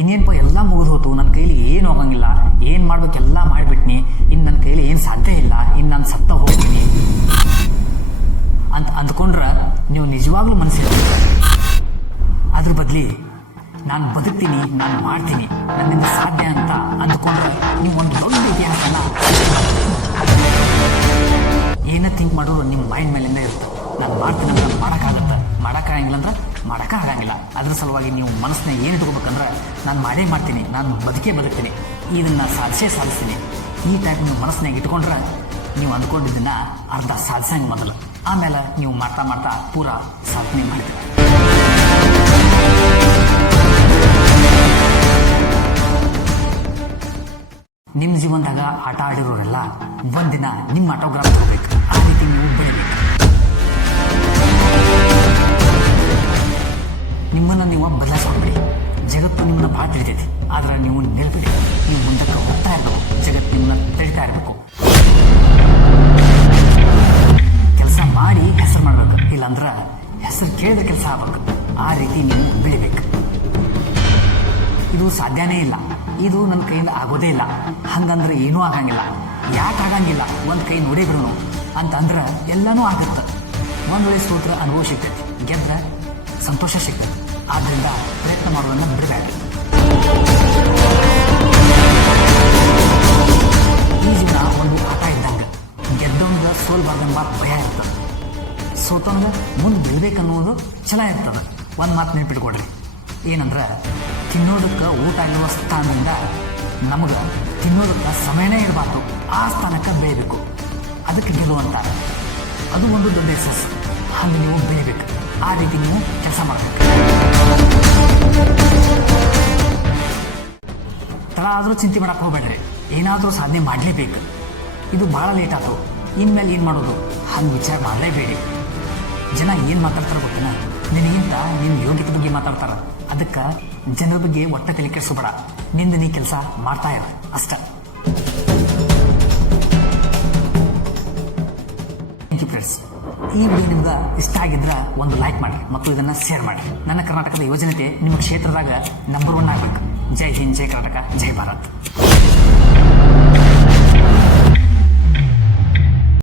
ಇನ್ನೇನಪ್ಪ ಎಲ್ಲ ಮುಗಿದು ಹೋತು, ನನ್ನ ಕೈಲಿ ಏನು ಹೋಗಂಗಿಲ್ಲ, ಏನು ಮಾಡ್ಬೇಕೆಲ್ಲ ಮಾಡಿಬಿಟ್ನಿ, ಇನ್ನು ನನ್ನ ಕೈಲಿ ಏನು ಸಾಧ್ಯ ಇಲ್ಲ, ಇನ್ನು ನಾನು ಸತ್ತ ಹೋಗ್ತೀನಿ ಅಂತ ಅಂದ್ಕೊಂಡ್ರೆ ನೀವು ನಿಜವಾಗ್ಲೂ ಮನಸ್ಸಿರ್ತೀರ. ಅದ್ರ ಬದಲಿ ನಾನು ಬದುಕ್ತೀನಿ, ನಾನು ಮಾಡ್ತೀನಿ, ನನ್ನಿಂದ ಸಾಧ್ಯ ಅಂತ ಅಂದ್ಕೊಂಡ್ರೆ ನೀವು ಒಂದು ದೊಡ್ಡ ಇತಿಹಾಸನ ಏನೇ ಥಿಂಕ್ ಮಾಡೋದು ನಿಮ್ಮ ಮೈಂಡ್ ಮೇಲಿಂದ ಇರುತ್ತೆ. ನಾನು ಮಾಡ್ತೀನಿ ಅಂದ್ರೆ ಮಾಡೋಕ್ಕಾಗತ್ತೆ, ಮಾಡೋಕ್ಕಾಗಂಗಿಲ್ಲ ಅಂದ್ರೆ ಮಾಡೋಕ್ಕಾಗಂಗಿಲ್ಲ. ಅದ್ರ ಸಲುವಾಗಿ ನೀವು ಮನಸ್ಸನ್ನ ಏನು ಇಟ್ಕೋಬೇಕಂದ್ರೆ ನಾನು ಮಾಡೇ ಮಾಡ್ತೀನಿ, ನಾನು ಬದುಕ್ತೀನಿ, ಇದನ್ನು ಸಾಧಿಸ್ತೀನಿ, ಈ ಟೈಪ್ ನೀವು ಮನಸ್ಸಿನಾಗ ಇಟ್ಕೊಂಡ್ರೆ ನೀವು ಅಂದ್ಕೊಂಡಿದ್ದನ್ನ ಅರ್ಧ ಸಾಧಿಸಂಗೆ ಮೊದಲು, ಆಮೇಲೆ ನೀವು ಮಾಡ್ತಾ ಮಾಡ್ತಾ ಪೂರಾ ಸಾಧನೆ ಮಾಡ್ತೀರಿ. ನಿಮ್ಮ ಜೀವನದಾಗ ಆಟ ಆಡಿರೋರೆಲ್ಲ ಒಂದಿನ ನಿಮ್ಮ ಆಟೋಗ್ರಾಫ್ ತಗೋಬೇಕು. ಆ ರೀತಿ ನೀವು ಬೆಳಿಬೇಕು. ನಿಮ್ಮನ್ನು ನೀವು ಬದಲಾಯಿಸ್ಕೊಳ್ಬೇಡಿ. ಜಗತ್ತು ನಿಮ್ಮನ್ನು ಭಾಳ ತಿಳಿತೈತಿ, ಆದ್ರೆ ನೀವು ನಿಲ್ಬೇಡಿ. ನೀವು ಮುಂದಕ್ಕೆ ಹೋಗ್ತಾ ಇರಬೇಕು, ಜಗತ್ತು ನಿಮ್ಮನ್ನ ತಡಿತಾ ಇರಬೇಕು. ಕೆಲಸ ಮಾಡಿ ಹೆಸರು ಮಾಡ್ಬೇಕು, ಇಲ್ಲಾಂದ್ರೆ ಹೆಸರು ಕೇಳಿದ ಕೆಲಸ ಆಗ್ಬೇಕು. ಆ ರೀತಿ ನೀವು ಬೆಳಿಬೇಕು. ಇದು ಸಾಧ್ಯನೇ ಇಲ್ಲ, ಇದು ನನ್ನ ಕೈಯಿಂದ ಆಗೋದೇ ಇಲ್ಲ, ಹಂಗಂದ್ರೆ ಏನೂ ಆಗಂಗಿಲ್ಲ. ಯಾಕೆ ಆಗಂಗಿಲ್ಲ, ಒಂದು ಕೈ ನೋಡಿದ್ರು ಅಂತಂದ್ರೆ ಎಲ್ಲನೂ ಆಗುತ್ತೆ. ಒಂದು ವೇಳೆ ಸೋತ್ರ ಅನುಭವ ಸಿಗ್ತೈತಿ, ಗೆದ್ರೆ ಸಂತೋಷ ಸಿಗ್ತೈತಿ. ಆದ್ದರಿಂದ ಪ್ರಯತ್ನ ಮಾಡೋದನ್ನು ಬಿಡಬೇಡ. ಈ ಜೀವನ ಒಂದು ಆಟ ಇದ್ದಂಗೆ, ಗೆದ್ದವಂಗ ಸೋಲ್ಬಾರ್ದಂಬ ಭಯ ಇರ್ತದೆ, ಸೋತವಂಗ ಮುಂದೆ ಬೆಳಿಬೇಕನ್ನೋದು ಛಲ ಇರ್ತದೆ. ಒಂದು ಮಾತು ನೆನಪಿಟ್ಕೊಡ್ರಿ, ಏನಂದ್ರೆ ತಿನ್ನೋದಕ್ಕೆ ಊಟ ಇಲ್ಲುವ ಸ್ಥಾನದಿಂದ ನಮಗೆ ತಿನ್ನೋದಕ್ಕೆ ಸಮಯನೇ ಇರಬಾರ್ದು, ಆ ಸ್ಥಾನಕ್ಕೆ ಬೆಳಿಬೇಕು. ಅದಕ್ಕೆ ಗೆಲ್ಲುವಂತಾರೆ, ಅದು ಒಂದು ದೊಡ್ಡ ಯಶಸ್ಸು. ಹಾಗೆ ನೀವು ಬೆಳಿಬೇಕು, ಆ ರೀತಿ ನೀವು ಕೆಲಸ ಮಾಡಬೇಕು. ತಡ ಆದರೂ ಚಿಂತೆ ಮಾಡಕ್ಕೆ ಹೋಗ್ಬೇಡ್ರಿ, ಏನಾದರೂ ಸಾಧನೆ ಮಾಡಲೇಬೇಕು. ಇದು ಭಾಳ ಲೇಟ್ ಆಯ್ತು, ಇನ್ಮೇಲೆ ಏನು ಮಾಡೋದು ಹಂಗೆ ವಿಚಾರ ಮಾಡಲೇಬೇಡಿ. ಜನ ಏನು ಮಾತಾಡ್ತಾರೆ ಗೊತ್ತಿನ, ನಿನಗಿಂತ ನಿನ್ನ ಯೋಗ್ಯತೆ ಬಗ್ಗೆ ಮಾತಾಡ್ತಾರೆ. ಅದಕ್ಕೆ ಜನರ ಬಗ್ಗೆ ಒಟ್ಟ ತಲೆ ಕೆಡಿಸ್ಬೇಡ, ನಿಂದ ನೀ ಕೆಲಸ ಮಾಡ್ತಾ ಇರ ಅಷ್ಟ. Thank you friends. ಈ ವಿಡಿಯೋ ನಿಮ್ಗೆ ಇಷ್ಟ ಆಗಿದ್ರೆ ಒಂದು ಲೈಕ್ ಮಾಡಿ ಮತ್ತು ಇದನ್ನು ಶೇರ್ ಮಾಡಿ. ನನ್ನ ಕರ್ನಾಟಕದ ಯೋಜನೆ ನಿಮ್ಮ ಕ್ಷೇತ್ರದಾಗ ನಂಬರ್ 1 ಆಗಬೇಕು. ಜೈ ಹಿಂದ್, ಜೈ ಕರ್ನಾಟಕ, ಜೈ ಭಾರತ್.